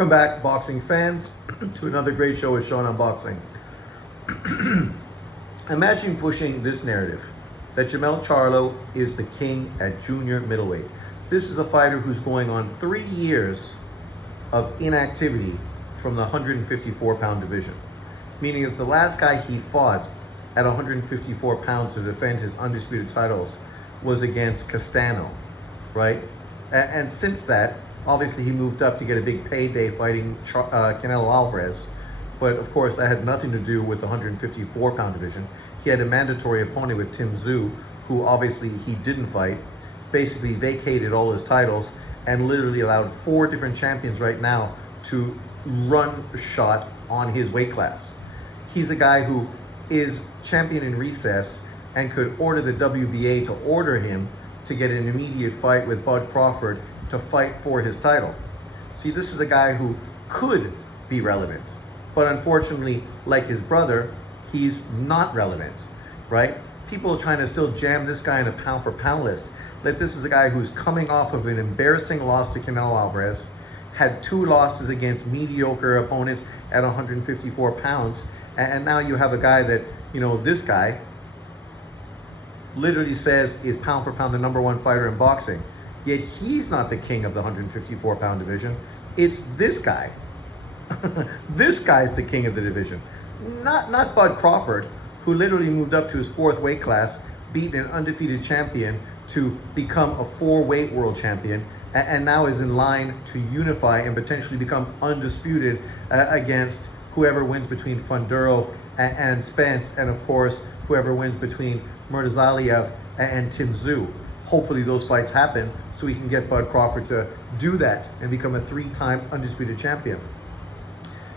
Welcome back, boxing fans, to another great show with Sean on Boxing. Imagine pushing this narrative that Jermell Charlo is the king at junior middleweight. This is a fighter who's going on 3 years of inactivity from the 154-pound division, meaning that the last guy he fought at 154 pounds to defend his undisputed titles was against Castano, right? And since that, obviously he moved up to get a big payday fighting Canelo Alvarez, but of course that had nothing to do with the 154-pound division. He had a mandatory opponent with Tim Tszyu, who obviously he didn't fight, basically vacated all his titles, and literally allowed 4 different champions right now to run shot on his weight class. He's a guy who is champion in recess and could order the WBA to order him to get an immediate fight with Bud Crawford to fight for his title. See, this is a guy who could be relevant, but unfortunately, like his brother, he's not relevant, right? People are trying to still jam this guy in a pound for pound list. That this is a guy who's coming off of an embarrassing loss to Canelo Alvarez, had 2 losses against mediocre opponents at 154 pounds, and now you have a guy that, you know, this guy literally says is pound for pound the #1 fighter in boxing. Yet he's not the king of the 154-pound division. It's this guy. This guy's the king of the division. Not Bud Crawford, who literally moved up to his 4th weight class, beat an undefeated champion to become a 4-weight world champion, and now is in line to unify and potentially become undisputed against whoever wins between Funduro and Spence, and of course, whoever wins between Murtazaliev and Tim Tszyu. Hopefully those fights happen so we can get Bud Crawford to do that and become a 3-time undisputed champion.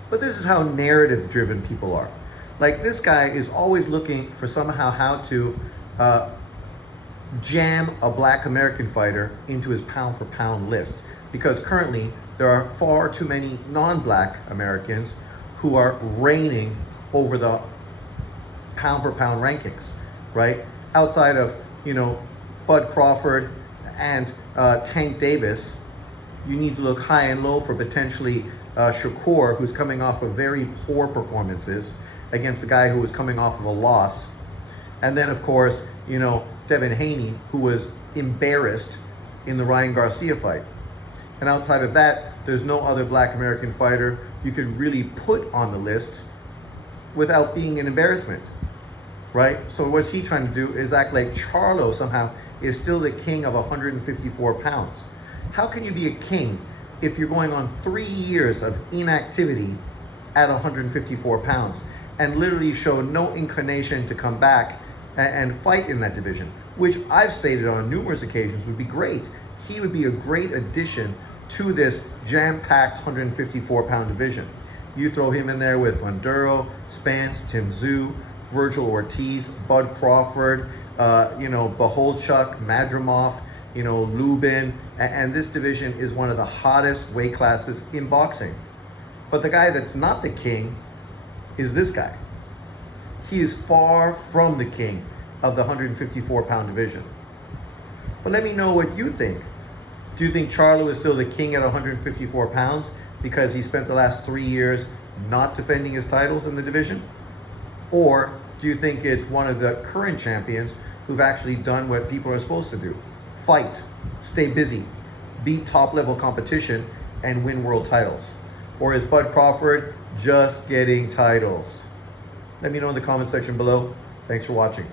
But this is how narrative-driven people are. Like, this guy is always looking for somehow how to jam a black American fighter into his pound-for-pound list, because currently there are far too many non-black Americans who are reigning over the pound-for-pound rankings, right? Outside of, you know, Bud Crawford and Tank Davis, you need to look high and low for potentially Shakur, who's coming off of very poor performances against a guy who was coming off of a loss. And then, of course, you know, Devin Haney, who was embarrassed in the Ryan Garcia fight. And outside of that, there's no other black American fighter you could really put on the list without being an embarrassment, right? So what's he trying to do is act like Charlo somehow is still the king of 154 pounds. How can you be a king if you're going on 3 years of inactivity at 154 pounds and literally show no inclination to come back and fight in that division, which I've stated on numerous occasions would be great. He would be a great addition to this jam-packed 154-pound division. You throw him in there with Funduro, Spence, Tim Tszyu, Virgil Ortiz, Bud Crawford, you know, Boholiuk, Madrimov, you know, Lubin, and this division is one of the hottest weight classes in boxing. But the guy that's not the king is this guy. He is far from the king of the 154-pound division. But let me know what you think. Do you think Charlo is still the king at 154 pounds because he spent the last 3 years not defending his titles in the division? Or do you think it's one of the current champions who've actually done what people are supposed to do? Fight, stay busy, beat top-level competition, and win world titles? Or is Bud Crawford just getting titles? Let me know in the comment section below. Thanks for watching.